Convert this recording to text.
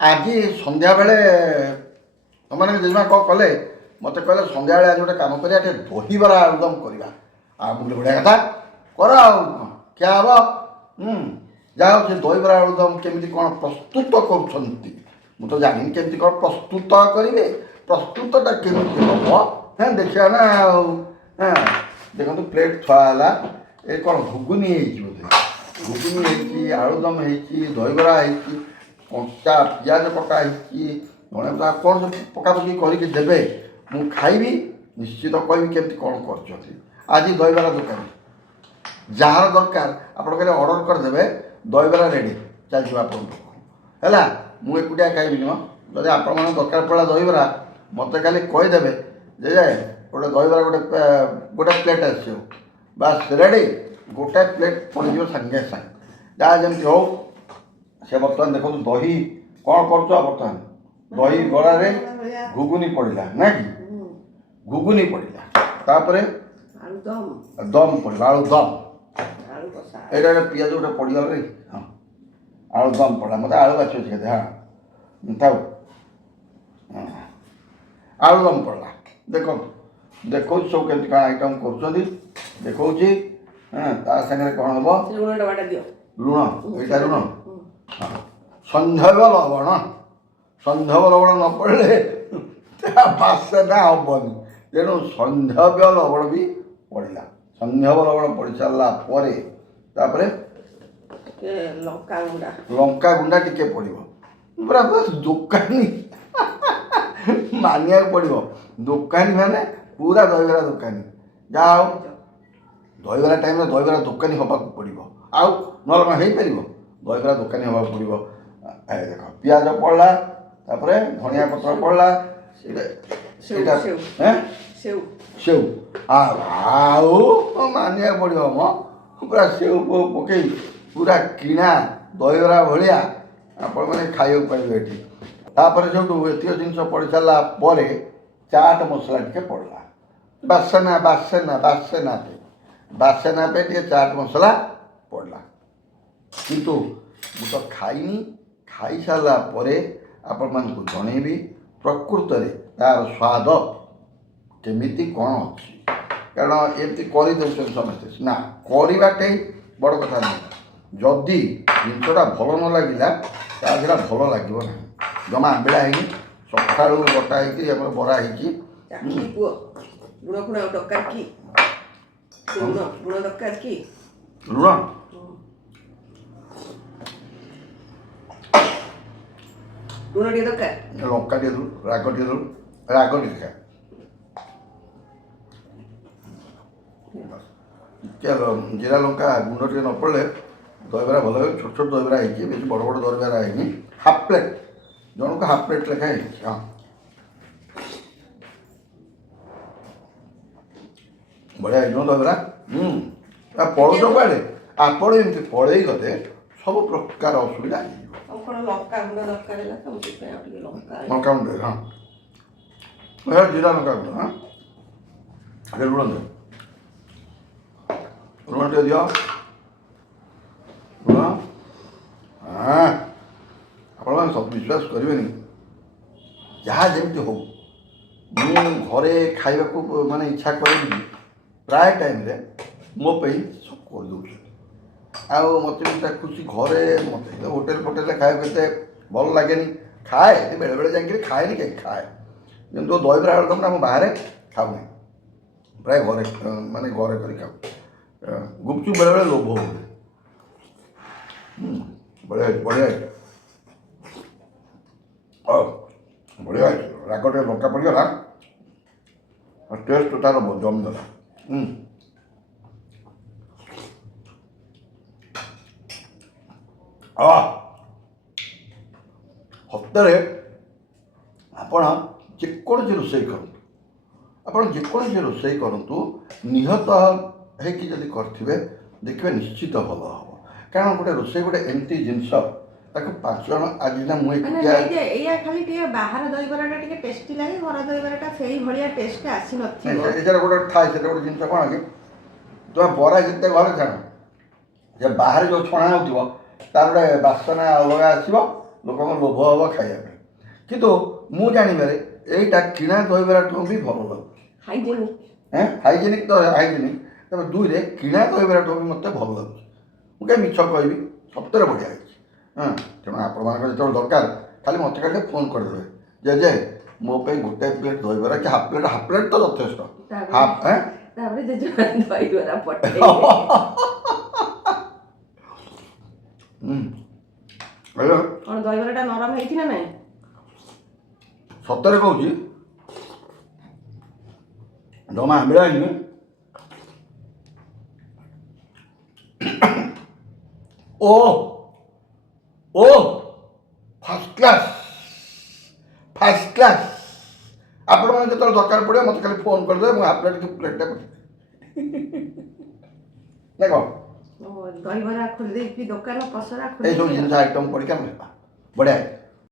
ଆଜି ସନ୍ଧ୍ୟାବେଳେ ତୁମମାନେ ଜେଜେମା କ'ଣ କଲେ ମୋତେ କହିଲେ ସନ୍ଧ୍ୟାବେଳେ ଆଜି ଗୋଟେ କାମ କରିବା ଟିକେ ଦହିବରା ଆଳୁଦମ୍ କରିବା। ଆଉ ମୁଁ କହିଲି ବଢ଼ିଆ କଥା କର ଆଉ କ'ଣ ଖିଆ ହେବ। ଯାହା ହଉ ସେ ଦହିବରା ଆଳୁଦମ୍ କେମିତି କ'ଣ ପ୍ରସ୍ତୁତ କରୁଛନ୍ତି ମୁଁ ତ ଜାଣିନି କେମିତି କ'ଣ ପ୍ରସ୍ତୁତ କରିବେ। ପ୍ରସ୍ତୁତଟା କେମିତି ହେବ ଦେଖିବା ନା ଆଉ। ଦେଖନ୍ତୁ ପ୍ଲେଟ୍ ଥୁଆ ହେଲା। ଏ କ'ଣ ଘୁଗୁନି ହେଇଛି ବୋଧେ। ଘୁଗୁନି ହେଇଛି, ଆଳୁଦମ୍ ହେଇଛି, ଦହିବରା ହେଇଛି, କଞ୍ଚା ପିଆଜ ପକା ହେଇଛି, ଧଣିଆ ପତ୍ର କ'ଣ ସବୁ ପକାପକି କରିକି ଦେବେ। ମୁଁ ଖାଇବି, ନିଶ୍ଚିତ କହିବି କେମିତି କ'ଣ କରୁଛନ୍ତି। ଆଜି ଦହିବରା ଦୋକାନ ଯାହାର ଦରକାର ଆପଣ ଖାଲି ଅର୍ଡ଼ର କରିଦେବେ, ଦହିବରା ରେଡ଼ି ଚାଲିଯିବ ଆପଣଙ୍କ ହେଲା। ମୁଁ ଏକୁଟିଆ ଖାଇବିନି ମ। ଯଦି ଆପଣମାନଙ୍କ ଦରକାର ପଡ଼ିଲା ଦହିବରା ମୋତେ ଖାଲି କହିଦେବେ ଯେ ଗୋଟେ ଦହିବରା ଗୋଟେ ପ୍ଲେଟ୍ ଆସିବ, ବାସ୍ ରେଡ଼ି। ଗୋଟାଏ ପ୍ଲେଟ୍ ପଡ଼ିଯିବ ସାଙ୍ଗେ ସାଙ୍ଗେ। ଯାହା ଯେମିତି ହଉ। ସେ ବର୍ତ୍ତମାନ ଦେଖନ୍ତୁ ଦହି କ'ଣ କରୁଛ ବର୍ତ୍ତମାନ। ଦହି ବରାରେ ଘୁଗୁନି ପଡ଼ିଲା ନା କି, ଘୁଗୁନି ପଡ଼ିଲା, ତାପରେ ଦମ୍ ପଡ଼ିଲା, ଆଳୁ ଦମ୍। ଏଇଟା ଗୋଟେ ପିଆଜ ଗୋଟେ ପଡ଼ିଗଲା ରେ। ହଁ, ଆଳୁ ଦମ୍ ପଡ଼ିଲା। ମୋତେ ଆଳୁ ବାଛି ଅଛି କେତେ। ହଁ ଥାଉ। ଆଳୁ ଦମ୍ ପଡ଼ିଲା। ଦେଖନ୍ତୁ ଦେଖଉଛି ସବୁ କେମିତି କ'ଣ ଆଇଟମ୍ କରୁଛନ୍ତି ଦେଖଉଛି। ତା ସାଙ୍ଗରେ କ'ଣ ହେବ ଲୁଣ, ଏଇଟା ଲୁଣ। ସନ୍ଧବ ଲବଣ, ସନ୍ଧବ ଲବଣ ନ ପଡ଼ିଲେ ବାସ୍ନା ହେବନି। ତେଣୁ ସନ୍ଧବ ଲବଣ ବି ପଡ଼ିଲା। ସନ୍ଧବ ଲବଣ ପଡ଼ି ସାରିଲା ପରେ ତାପରେ ଲଙ୍କା ଗୁଣ୍ଡା ଟିକେ ପଡ଼ିବ। ପୁରା ଦୋକାନୀ ମାନିବାକୁ ପଡ଼ିବ। ଦୋକାନୀ ମାନେ ପୁରା ଦହିବରା ଦୋକାନୀ। ଯାହା ହଉ ଦହିବରା ଟାଇମ୍ରେ ଦହିବରା ଦୋକାନୀ ହେବାକୁ ପଡ଼ିବ। ଆଉ ନହେଲେ କ'ଣ ହେଇପାରିବ। ଦହିବରା ଦୋକାନୀ ହେବାକୁ ପଡ଼ିବ। ଦେଖ ପିଆଜ ପଡ଼ିଲା, ତାପରେ ଧଣିଆ ପତ୍ର ପଡ଼ିଲା, ସେଇଟା ସେଉ। ଆଉ ମାନିବାକୁ ପଡ଼ିବ ମ। ପୁରା ସେଉ ପକେଇ ପୁରା କିଣା ଦହିବରା ଭଳିଆ ଆପଣମାନେ ଖାଇବାକୁ ପାଇବେ ଏଠି। ତାପରେ ସେଇଠୁ ଏତିକ ଜିନିଷ ପଡ଼ି ସାରିଲା ପରେ ଚାଟ୍ ମସଲା ଟିକେ ପଡ଼ିଲା। ବାସନା ପାଇଁ ଟିକେ ଚାଟ୍ ମସଲା ପଡ଼ିଲା। କିନ୍ତୁ ମୁଁ ତ ଖାଇନି, ଖାଇସାରିଲା ପରେ ଆପଣମାନଙ୍କୁ ଜଣେଇବି ପ୍ରକୃତରେ ତା'ର ସ୍ୱାଦ କେମିତି କ'ଣ ଅଛି। କାରଣ ଏମିତି କରିଦେଉଛନ୍ତି ସମସ୍ତେ। ନା, କରିବାଟା ହିଁ ବଡ଼ କଥା ନୁହେଁ। ଯଦି ଜିନିଷଟା ଭଲ ନ ଲାଗିଲା ତାହେଲେ ସେଇଟା ଭଲ ଲାଗିବ ନାହିଁ। ଜମା ଆମ୍ବିଳା ହେଇନି, ସକାଳୁ ବଟା ହେଇକି ଆମର ବରା ହେଇଛି। ଲୁଣ ଟିକେ ଦରକାର, ଲଙ୍କା ଟିକେ ଦେଲୁ, ରାଗ ଟିକେ ଦେଲୁ, ରାଗ ଟିକେ ଟିକେ ଜିରା ଲଙ୍କା ଗୁଣ୍ଡ ଟିକେ ନ ପଡ଼ିଲେ ଦହିବରା ଭଲ ହୁଏ। ଛୋଟ ଛୋଟ ଦହିବରା ହେଇଛି, ବେଶୀ ବଡ଼ ବଡ଼ ଦହିବରା ହେଇନି। ହାଫ୍ ପ୍ଲେଟ୍, ଜଣକୁ ହାଫ୍ ପ୍ଲେଟ୍ ଲେଖା ହେଇଛି। ହଁ, ବଢ଼ିଆ ହେଇଯିବ ଦହିବରା। ପଳଉଛ କୁଆଡ଼େ? ଆପଣ ଏମିତି ପଳେଇ ଗଲେ ସବୁ ପ୍ରକାର ଅସୁବିଧା ହେଇଯିବ। ଲଙ୍କା ଗୁଣ୍ଡ, ହଁ ଜିରା ଲଙ୍କା ଗୁଣ୍ଡ। ହଁ ଆରେ ଲୁଣ ଦିଅ, ଲୁଣ ଟିକେ ଦିଅ, ଲୁଣ। ଆପଣମାନେ ସବୁ ବିଶ୍ୱାସ କରିବେନି, ଯାହା ଯେମିତି ହଉ ମୁଁ ଘରେ ଖାଇବାକୁ ମାନେ ଇଚ୍ଛା କରେନି। ପ୍ରାୟ ଟାଇମ୍ରେ ମୋ ପାଇଁ ସବୁ କରିଦେଉଛନ୍ତି। ଆଉ ମୋତେ ବି ତା ଖୁସି। ଘରେ ମୋତେ ହୋଟେଲ୍ ଫୋଟେଲ୍ରେ ଖାଇବାକୁ ଏତେ ଭଲ ଲାଗେନି। ଖାଏ ବେଳେବେଳେ ଯାଇକିରି ଖାଏନି କାହିଁକି ଖାଏ, କିନ୍ତୁ ଦହିବରା ଆଳୁଦମ୍ଟା ମୁଁ ବାହାରେ ଖାଉନି। ପ୍ରାୟ ଘରେ କରି ଖାଉ। ଗୁପଚୁପ୍ ବେଳେବେଳେ ଲୋଭ ହୁଏ। ବଢ଼ିଆ ହେଇଛି, ବଢ଼ିଆ ହେଇଛି। ବଢ଼ିଆ ହେଇଛି। ରାଗ ଟିକେ ଲଙ୍କା ପଡ଼ିଗଲା, ଟେଷ୍ଟ ତା'ର ଜମିଗଲା। ସତରେ ଆପଣ ଯେକୌଣସି ରୋଷେଇ କରନ୍ତୁ, ନିହତ ହେଇକି ଯଦି କରିଥିବେ ଦେଖିବେ ନିଶ୍ଚିତ ଭଲ ହେବ। କାରଣ ଗୋଟେ ରୋଷେଇ ଗୋଟେ ଏମିତି ଜିନିଷ, ତାକୁ 5 ଜଣ ଆଜି ନା ମୁଁ ଏଇଆ ଖାଲି ଟିକେ ବାହାର ଦହିବରାଟା ଟିକେ ଟେଷ୍ଟି ଲାଗେ, ଘର ଦହିବରାଟା ସେଇ ଭଳିଆ ଟେଷ୍ଟ ଆସିନଥିବ। ଏଥିରେ ଗୋଟେ ଥାଏ, ସେଟା ଗୋଟେ ଜିନିଷ କ'ଣ କି, ତୁମେ ବରା ଯେତେ ଘରେ ଛାଣ, ଯେ ବାହାରେ ଯେଉଁ ଛଣା ହେଉଥିବ ତାର ଗୋଟେ ବାସନା ଅଲଗା ଆସିବ, ଲୋକଙ୍କ ଲୋଭ ହେବ ଖାଇବା ପାଇଁ। କିନ୍ତୁ ମୁଁ ଜାଣିବାରେ ଏଇଟା କିଣା ଦହିବରାଠୁ ବି ଭଲ ଲାଗୁଛି। ହାଇଜେନିକ୍ ହାଇଜେନିକ୍ ତ ହାଇଜେନିକ୍, ତାପରେ ଦୁଇରେ କିଣା ଦହିବରାଠୁ ବି ମୋତେ ଭଲ ଲାଗୁଛି। ମୁଁ କାହିଁ ମିଛ କହିବି, ସତରେ ବଢ଼ିଆ ହେଇଛି। ତେଣୁ ଆପଣମାନଙ୍କର ଯେତେବେଳେ ଦରକାର ଖାଲି ମୋତେ ଖାଲି ଫୋନ୍ କରିଦେବେ ଯେ ମୋ ପାଇଁ ଗୋଟେ ପ୍ଲେଟ୍ ଦହିବରା କି ହାଫ୍ ପ୍ଲେଟ୍ ତ ଯଥେଷ୍ଟ। ତାପରେ ଜେଜେମା ଦହିବରା ପଠେଇବେ। କ'ଣ ଦହିବରାଟା ନରମ ହେଇଛି ନା ନାଇଁ? ସତରେ କହୁଛି ଜମା ଆମ୍ବିଳା ହେଇନି। ଓ ଓ ଫାର୍ଷ୍ଟ କ୍ଲାସ୍। ଆପଣମାନେ ଯେତେବେଳେ ଦରକାର ପଡ଼ିବ ମୋତେ ଖାଲି ଫୋନ୍ କରିଦେବେ, ମୁଁ ହାଫ୍ ପ୍ଲେଟ୍ କି ପ୍ଲେଟ୍ଟା ପଠେଇଦେବି। ନା କ'ଣ? ଦହିବରା ଖୋଲିଦେଇକି ଦୋକାନ ପସରା ଏଇ ସବୁ ଖୋଲିଦେଇକି ଜିନିଷ ଆଇଟମ୍ ପଡ଼ିକି ଆମେ ବଢ଼ିଆ।